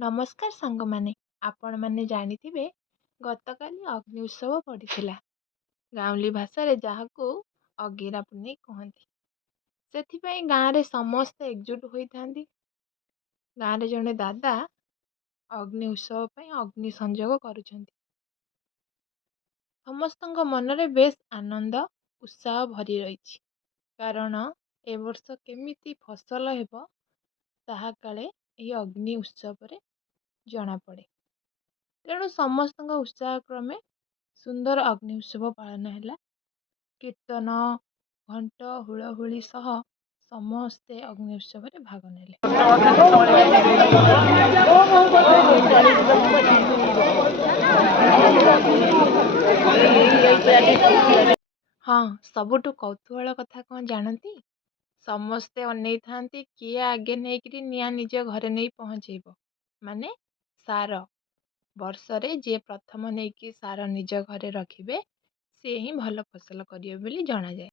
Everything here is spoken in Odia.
ନମସ୍କାର ସାଙ୍ଗମାନେ। ଆପଣମାନେ ଜାଣିଥିବେ ଗତକାଲି ଅଗ୍ନି ଉତ୍ସବ ପଡ଼ିଥିଲା। ଗାଉଁଲି ଭାଷାରେ ଯାହାକୁ ଅଗିରା ପୁନେଇ କହନ୍ତି। ସେଥିପାଇଁ ଗାଁରେ ସମସ୍ତେ ଏକଜୁଟ ହୋଇଥାନ୍ତି। ଗାଁରେ ଜଣେ ଦାଦା ଅଗ୍ନି ଉତ୍ସବ ପାଇଁ ଅଗ୍ନି ସଂଯୋଗ କରୁଛନ୍ତି। ସମସ୍ତଙ୍କ ମନରେ ବେଶ ଆନନ୍ଦ ଉତ୍ସାହ ଭରି ରହିଛି। କାରଣ ଏ ବର୍ଷ କେମିତି ଫସଲ ହେବ ତାହା କାଳେ ଏହି ଅଗ୍ନି ଉତ୍ସବରେ ଜଣାପଡ଼େ। ତେଣୁ ସମସ୍ତଙ୍କ ଉତ୍ସାହ କ୍ରମେ ସୁନ୍ଦର ଅଗ୍ନି ଉତ୍ସବ ପାଳନ ହେଲା। କୀର୍ତ୍ତନ, ଘଣ୍ଟ, ହୁଳହୁଳି ସହ ସମସ୍ତେ ଅଗ୍ନି ଉତ୍ସବରେ ଭାଗ ନେଲେ। ହଁ, ସବୁଠୁ କୌତୂହଳ କଥା କଣ ଜାଣନ୍ତି? ସମସ୍ତେ ଅନେଇଥାନ୍ତି କିଏ ଆଗେ ନେଇକରି ନିଆଁ ନିଜ ଘରେ ନେଇ ପହଞ୍ଚେଇବ। ମାନେ ସାର। ବର୍ଷରେ ଯିଏ ପ୍ରଥମ ନେଇକି ସାର ନିଜ ଘରେ ରଖିବେ ସିଏ ହିଁ ଭଲ ଫସଲ କରିବେ ବୋଲି ଜଣାଯାଏ।